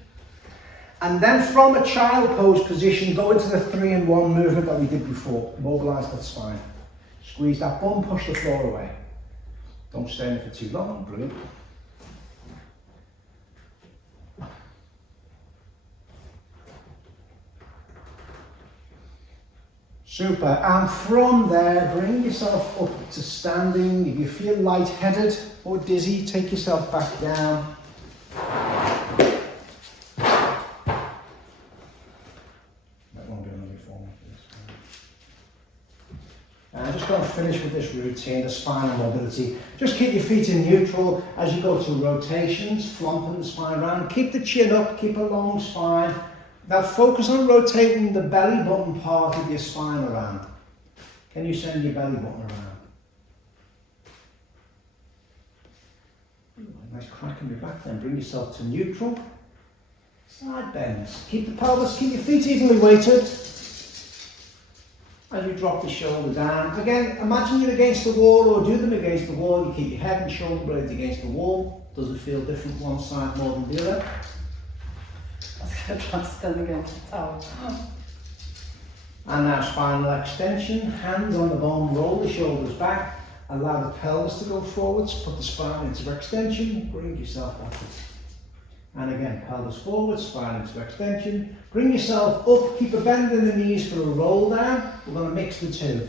And then from a child pose position, go into the 3-in-1 movement that we did before. Mobilise that spine. Squeeze that bum, push the floor away. Don't stay in it for too long. Brilliant. Super, and from there, bring yourself up to standing. If you feel lightheaded or dizzy, take yourself back down. That won't be another form. And I'm just going to finish with this routine, the spinal mobility. Just keep your feet in neutral as you go through rotations, flomping the spine around. Keep the chin up, keep a long spine. Now focus on rotating the belly button part of your spine around. Can you send your belly button around? Ooh, nice crack in your back then. Bring yourself to neutral. Side bends. Keep the pelvis, keep your feet evenly weighted. As you drop the shoulder down. Again, imagine you're against the wall or do them against the wall. You keep your head and shoulder blades against the wall. Does it feel different one side more than the other? I was going to try to stand against the towel. And now spinal extension, hands on the bum, roll the shoulders back, allow the pelvis to go forwards, put the spine into extension, bring yourself backwards. And again, pelvis forward, spine into extension, bring yourself up, keep a bend in the knees for a roll down. We're going to mix the two.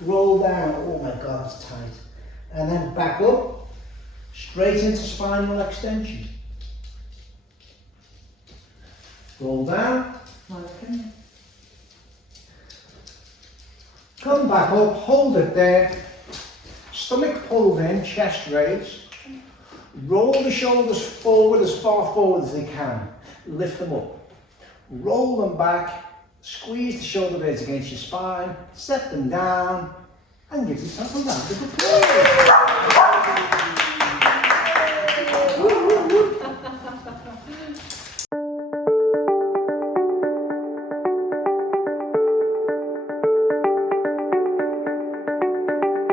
Roll down, oh my God, it's tight. And then back up, straight into spinal extension. Roll down. Okay. Come back up, hold it there. Stomach pulled in, chest raised. Roll the shoulders forward as far forward as they can. Lift them up. Roll them back. Squeeze the shoulder blades against your spine. Set them down. And give yourself a round of applause.